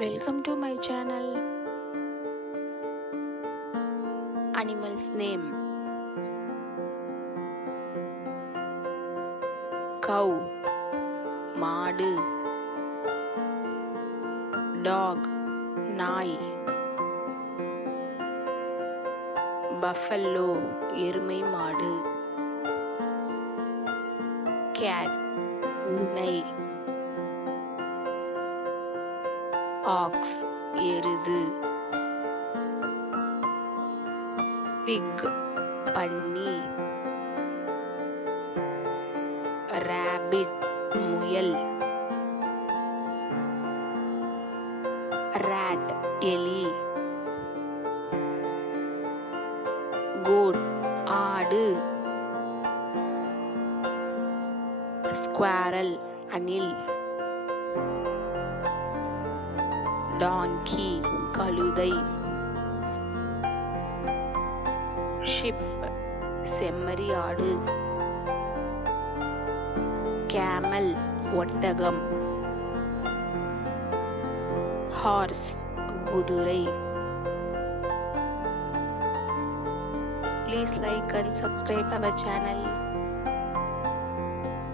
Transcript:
Welcome to my channel. Animals name: cow, மாடு. Dog, நாய். Buffalo, எருமை மாடு. Cat, பூனை. Ox, எருது. Pig, பன்னி. Rabbit, முயல். Rat, எலி. Goat, ஆடு. Squirrel, அணில். Donkey, கழுதை. Sheep, செம்மறி ஆடு. Camel, ஒட்டகம். Horse, குதிரை. Please like and subscribe our channel.